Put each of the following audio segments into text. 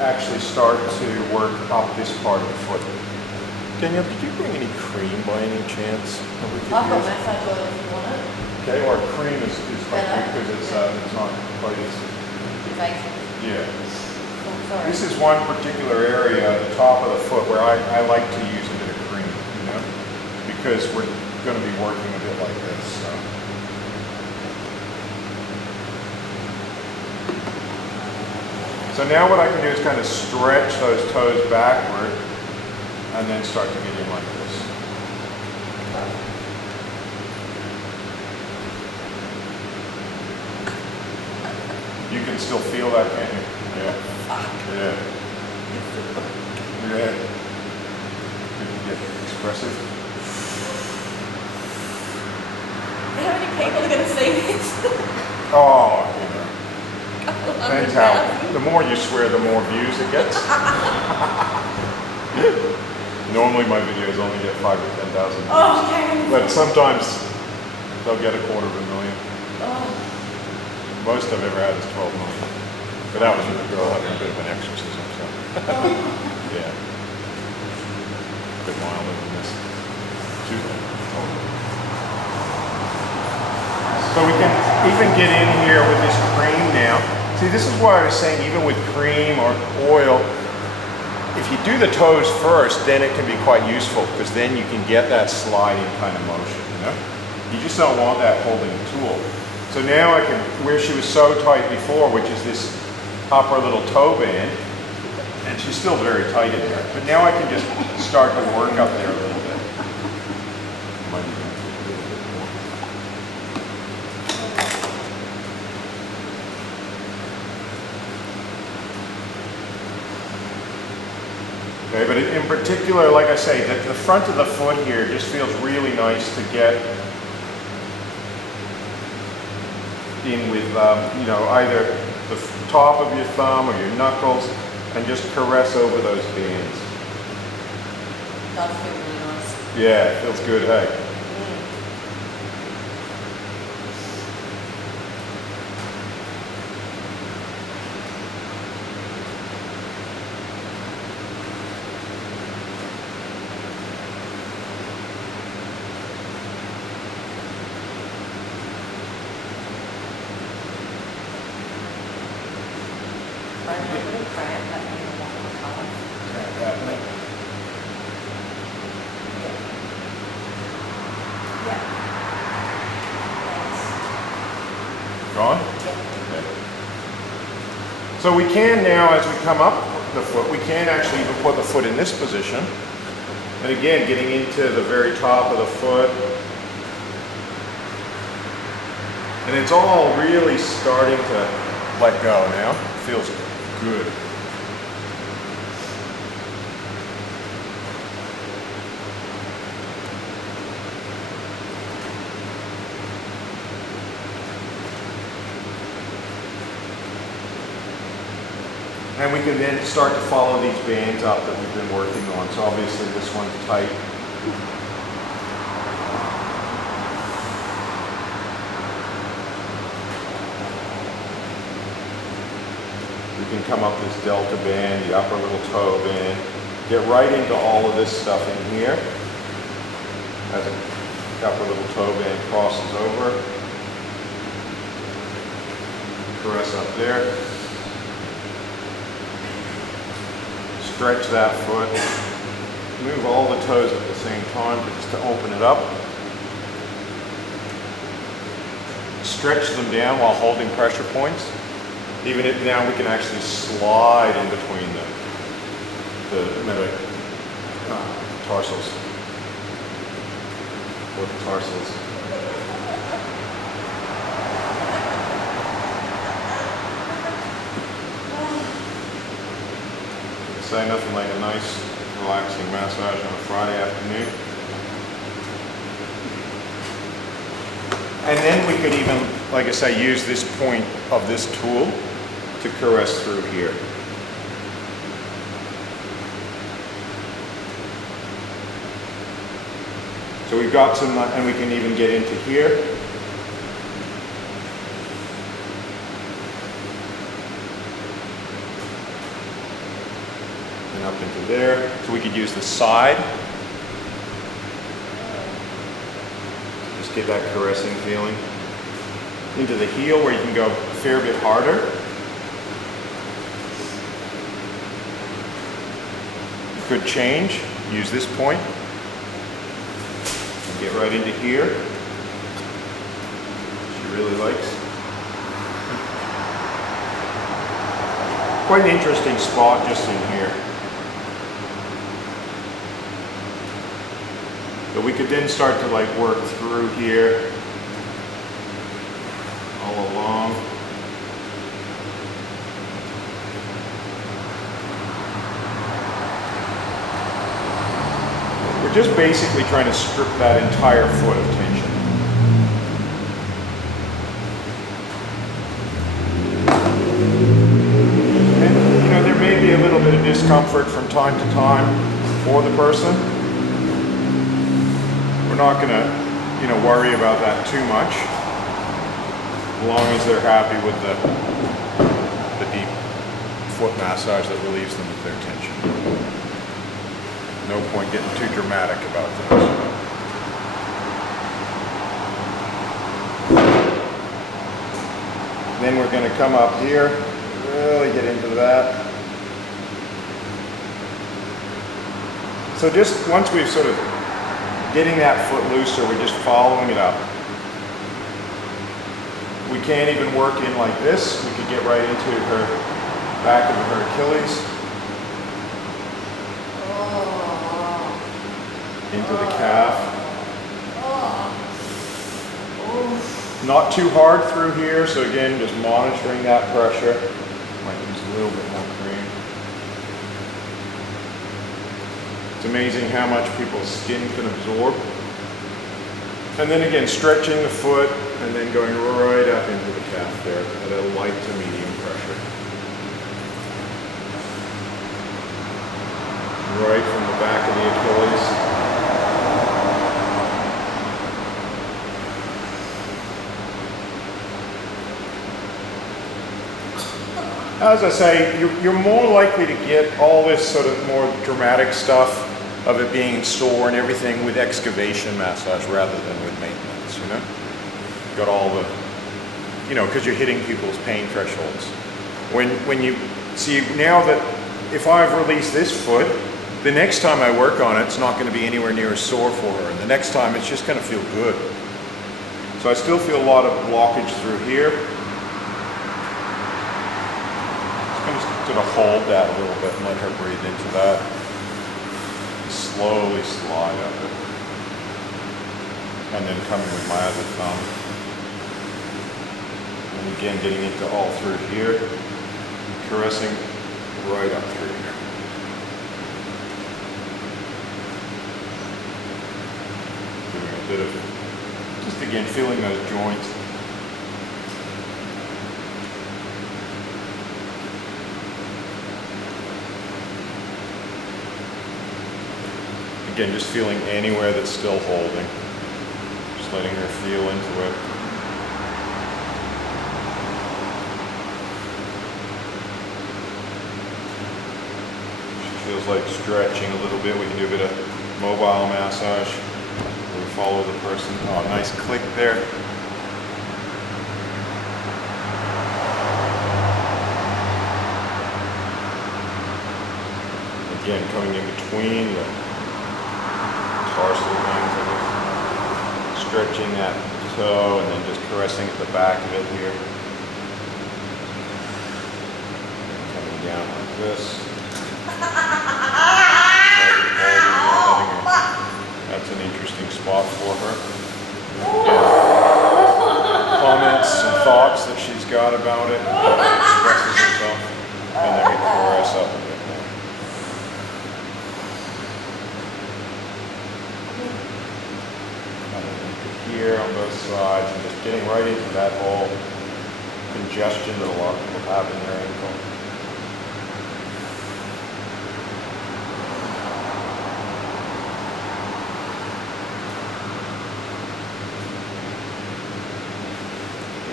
actually start to work up this part of the foot. Danielle, did you bring any cream by any chance? I've got massage oil if you want it. Okay, or cream is like because it's not quite as invasive. Yeah. Oh, sorry. This is one particular area at the top of the foot where I like to use a bit of cream, you know, because we're going to be working a bit like this. So now what I can do is kind of stretch those toes backward and then start to get in like this. You can still feel that, can't you? Yeah. Yeah. Yeah. You can get expressive. How many people are going to see this? Oh, you know. Depends how. The more you swear, the more views it gets. Normally my videos only get 5,000 to 10,000 views. Oh, okay. But sometimes they'll get 250,000. Oh. Most I've ever had is 12 million. But that was with a girl having a bit of an exorcism, so. Yeah. A bit milder than this. So we can even get in here with this cream now. See, this is why I was saying even with cream or oil, if you do the toes first, then it can be quite useful because then you can get that sliding kind of motion, you know? You just don't want that holding the tool. So now I can, where she was so tight before, which is this upper little toe band, and she's still very tight in there, but now I can just start to work up there a little bit. Okay, but in particular, like I say, the front of the foot here just feels really nice to get in with, you know, either the top of your thumb or your knuckles and just caress over those bands. Does feel really nice. Yeah, it feels good, hey? Gone? Okay. So we can now, as we come up the foot, we can actually even put the foot in this position. And again, getting into the very top of the foot. And it's all really starting to let go now. It feels good. And we can then start to follow these bands up that we've been working on. So obviously this one's tight. We can come up this delta band, the upper little toe band, get right into all of this stuff in here. As the upper little toe band crosses over. Caress up there. Stretch that foot. Move all the toes at the same time just to open it up. Stretch them down while holding pressure points. Even if now we can actually slide in between the metatarsals. Or the tarsals. Say nothing like a nice, relaxing massage on a Friday afternoon. And then we could even, like I say, use this point of this tool to caress through here. So we've got some, and we can even get into here. and up into there. So we could use the side. Just get that caressing feeling. Into the heel where you can go a fair bit harder. Could change, use this point. And get right into here. She really likes. Quite an interesting spot just in here. But we could then start to like work through here, all along. We're just basically trying to strip that entire foot of tension. And you know, there may be a little bit of discomfort from time to time for the person. We're not going to, you know, worry about that too much, as long as they're happy with the deep foot massage that relieves them of their tension. No point getting too dramatic about things. Then we're going to come up here, really get into that. So just once we've sort of getting that foot looser, we're just following it up. We can't even work in like this. We could get right into her back of her Achilles. Into the calf. Not too hard through here, so again, just monitoring that pressure. Might use a little bit more cream. It's amazing how much people's skin can absorb. And then again, stretching the foot and then going right up into the calf there at a light to medium pressure. Right from the back of the Achilles. As I say, you're more likely to get all this sort of more dramatic stuff of it being sore and everything with excavation massage rather than with maintenance, you know? Got all the, you know, because you're hitting people's pain thresholds. When you see now that if I've released this foot, the next time I work on it, it's not going to be anywhere near as sore for her. And the next time, it's just going to feel good. So I still feel a lot of blockage through here. Sort of hold that a little bit and let her breathe into that. Slowly slide up it. And then coming with my other thumb. And again, getting into all through here. Caressing right up through here. Doing a bit of, just again, feeling those joints. Again, just feeling anywhere that's still holding. Just letting her feel into it. She feels like stretching a little bit. We can do a bit of mobile massage. We follow the person. Oh, nice click there. Again, coming in between the tarsal veins, stretching that toe and then just caressing at the back of it here. And coming down like this. That's an interesting spot for her. Again, comments and thoughts that she's got about it, how it expresses herself, and then we caress up a bit more. Here on both sides and just getting right into that whole congestion that a lot of people have in their ankle.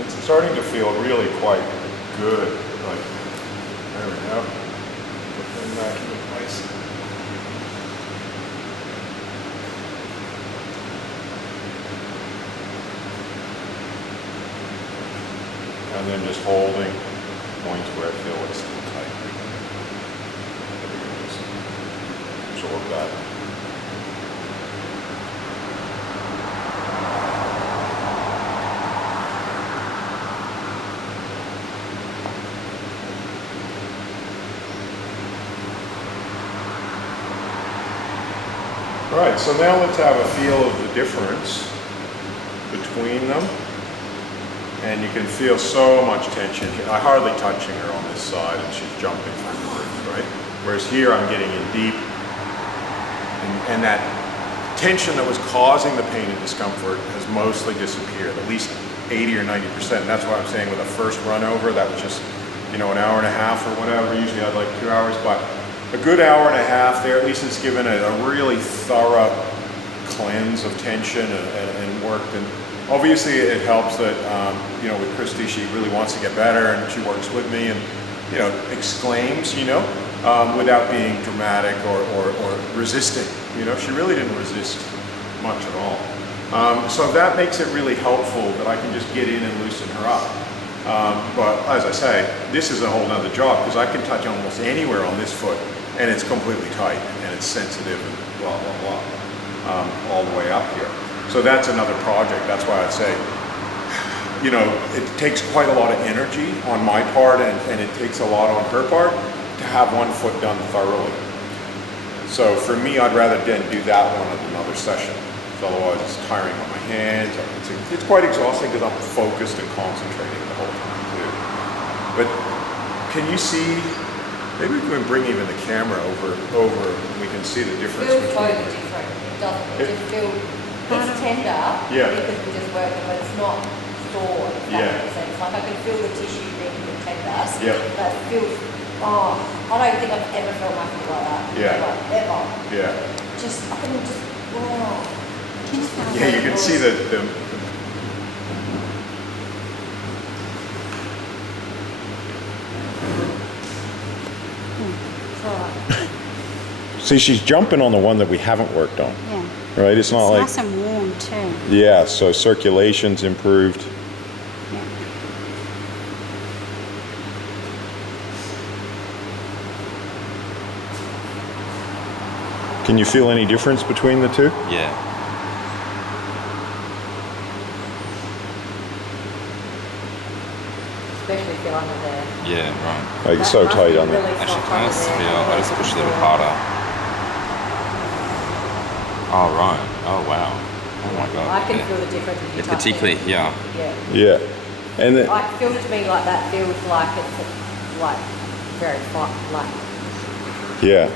It's starting to feel really quite good. Like, there we go. Put them back into place. And then just holding points where I feel it's still tight. Just absorb that. All right, so now let's have a feel of the difference between them. And you can feel so much tension. I'm hardly touching her on this side and she's jumping through the roof, right? Whereas here I'm getting in deep and that tension that was causing the pain and discomfort has mostly disappeared, at least 80 or 90%. And that's why I'm saying with a first run over, that was just, you know, an hour and a half or whatever. Usually I'd like 2 hours, but a good hour and a half there, at least it's given a really thorough cleanse of tension and worked. And obviously it helps that, you know, with Kristy, she really wants to get better and she works with me and, you know, exclaims, you know, without being dramatic or resisting. You know, she really didn't resist much at all. So that makes it really helpful that I can just get in and loosen her up. But as I say, this is a whole nother job because I can touch almost anywhere on this foot and it's completely tight and it's sensitive and blah, blah, blah, all the way up here. So that's another project. That's why I'd say, you know, it takes quite a lot of energy on my part and it takes a lot on her part to have one foot done thoroughly. So for me, I'd rather then do that one at another session. Otherwise it's tiring on my hands. It's quite exhausting because I'm focused and concentrating the whole time too. But can you see, maybe we can bring even the camera over and we can see the difference. It feels totally different. It doesn't. It just feels, it's tender because we just work it, but it's not sore, if that makes sense. Like I can feel the tissue being tender, but it feels, I don't think I've ever felt my foot like that. Ever. Yeah. Just, I can just, Yeah, you can see the See, she's jumping on the one that we haven't worked on. Yeah. Right? It's not nice and warm too. Yeah, so circulation's improved. Yeah. Can you feel any difference between the two? Yeah. especially feel under there. Yeah, right. Like That so must tight be on really there. Actually, soft can I under just there. feel, I just push a little harder. Oh, right. Oh, wow. Oh my God. I can feel the difference if you touch Particularly, it. yeah. Yeah. Yeah. And then, Like, feels to me like that feels like it's like very like yeah.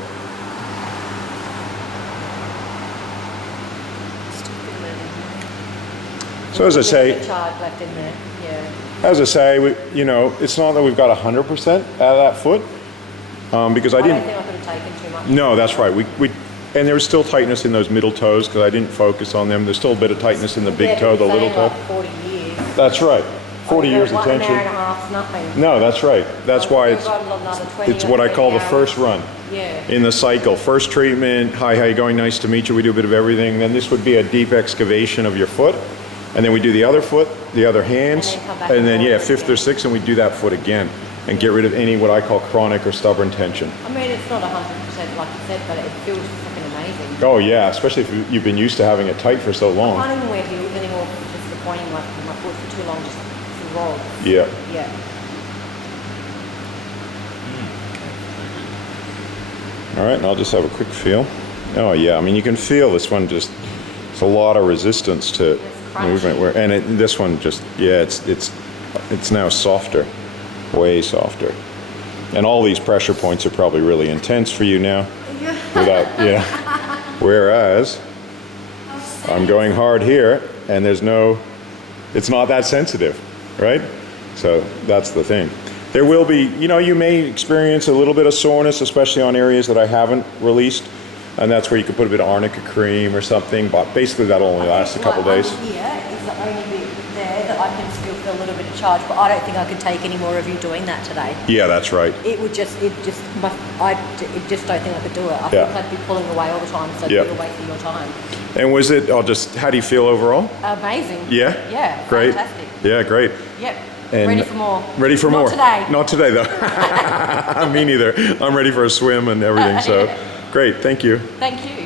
So as I say, charge left in there. Yeah. as I say, you know, it's not that we've got 100% out of that foot, because I I don't didn't. think I could have taken too much. No, that's right. And there was still tightness in those middle toes because I didn't focus on them. There's still a bit of tightness in the big toe, the little toe. Like 40 years. That's right. 40 years of Like an hour tension. and a half's nothing. No, that's right. That's why I've got another 20 it's what I call the 30 first hours. run Yeah. in the cycle. First treatment, hi, how you going? Nice to meet you. We do a bit of everything. Then this would be a deep excavation of your foot. And then we do the other foot, the other hands, And then come back and then, and yeah, forth fifth or again. sixth, and we do that foot again and get rid of any what I call chronic or stubborn tension. I mean, it's not 100% like you said, but it feels fucking amazing. Oh, yeah, especially if you've been used to having it tight for so I long. can't even wear heels anymore. It's disappointing. Like my foot for too long just rolls. Yeah. Yeah. All right, and I'll just have a quick feel. Oh, yeah, I mean, you can feel this one just, it's a lot of resistance to It's crunchy. movement. This one just, yeah, it's now softer, way softer. And all these pressure points are probably really intense for you now. Yeah. Whereas, I'm going hard here, and it's not that sensitive, right? So that's the thing. There will be, you may experience a little bit of soreness, especially on areas that I haven't released, and that's where you can put a bit of arnica cream or something, but basically that'll only last a couple days. Here is the only bit there that I can still feel a little bit of charge, but I don't think I could take any more of you doing that today. Yeah, that's right. I just don't think I could do it. I Yeah. think I'd be pulling away all the time, so Yeah. it'd be a waste of your time. And was it, how do you feel overall? Amazing. Yeah? Yeah. Great. Fantastic. Yeah, great. Yep. And ready for more. Ready for Not more. today. Not today, though. Me neither. I'm ready for a swim and everything, so great. Thank you. Thank you.